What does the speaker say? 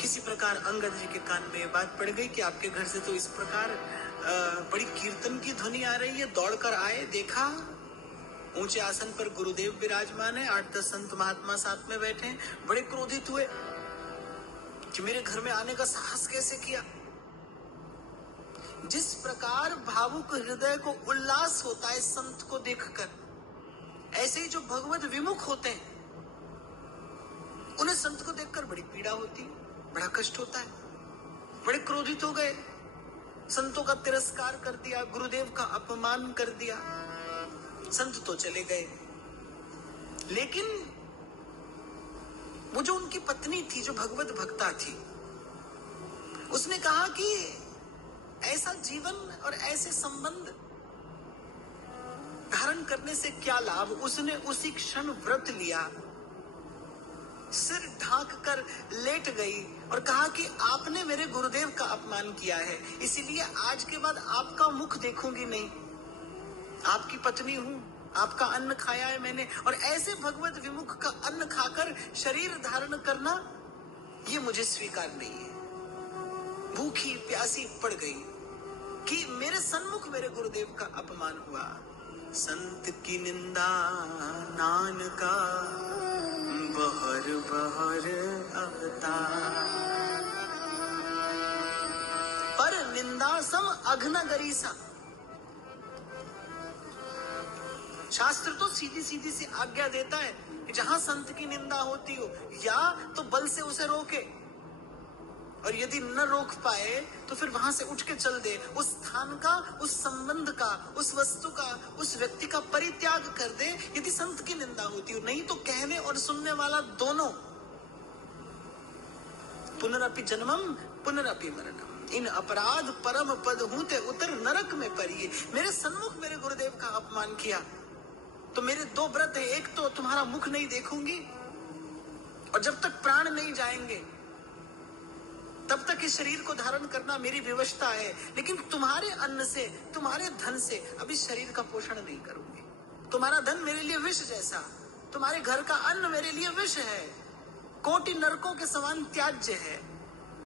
किसी प्रकार अंगद जी के कान में ये बात पड़ गई कि आपके घर से तो इस प्रकार बड़ी कीर्तन की ध्वनि आ रही है। दौड़कर आए, देखा ऊंचे आसन पर गुरुदेव विराजमान है, 8-10 संत महात्मा साथ में बैठे हैं। बड़े क्रोधित हुए कि मेरे घर में आने का साहस कैसे किया। जिस प्रकार भावुक हृदय को उल्लास होता है संत को देखकर, ऐसे ही जो भगवत विमुख होते हैं उन्हें संत को देखकर बड़ी पीड़ा होती है, बड़ा कष्ट होता है। बड़े क्रोधित हो गए, संतों का तिरस्कार कर दिया, गुरुदेव का अपमान कर दिया। संत तो चले गए, लेकिन वो जो उनकी पत्नी थी, जो भगवत भक्ता थी, उसने कहा कि ऐसा जीवन और ऐसे संबंध धारण करने से क्या लाभ। उसने उसी क्षण व्रत लिया, सिर ढांक कर लेट गई और कहा कि आपने मेरे गुरुदेव का अपमान किया है, इसीलिए आज के बाद आपका मुख देखूंगी नहीं। आपकी पत्नी हूं, आपका अन्न खाया है मैंने, और ऐसे भगवत विमुख का अन्न खाकर शरीर धारण करना ये मुझे स्वीकार नहीं है। भूखी प्यासी पड़ गई कि मेरे सन्मुख मेरे गुरुदेव का अपमान हुआ। संत की निंदा नान का बहर बहर अवता, पर निंदा सम अघ्न गरीसा। शास्त्र तो सीधी सीधी सी आज्ञा देता है कि जहां संत की निंदा होती हो या तो बल से उसे रोके, और यदि न रोक पाए तो फिर वहां से उठ के चल दे। उस स्थान का, उस संबंध का, उस वस्तु का, उस व्यक्ति का परित्याग कर दे यदि संत की निंदा होती हो। नहीं तो कहने और सुनने वाला दोनों पुनरपि जन्मम पुनरपि मरणम, इन अपराध परम पद हूते उतर नरक में परिये। मेरे सन्मुख मेरे गुरुदेव का अपमान किया तो मेरे दो व्रत है, एक तो तुम्हारा मुख नहीं देखूंगी, और जब तक प्राण नहीं जाएंगे तब तक इस शरीर को धारण करना मेरी विवशता है, लेकिन तुम्हारे अन्न से, तुम्हारे धन से अब इस शरीर का पोषण नहीं करूंगी। तुम्हारा धन मेरे लिए विष जैसा, तुम्हारे घर का अन्न मेरे लिए विष है, कोटि नरकों के समान त्याज्य है।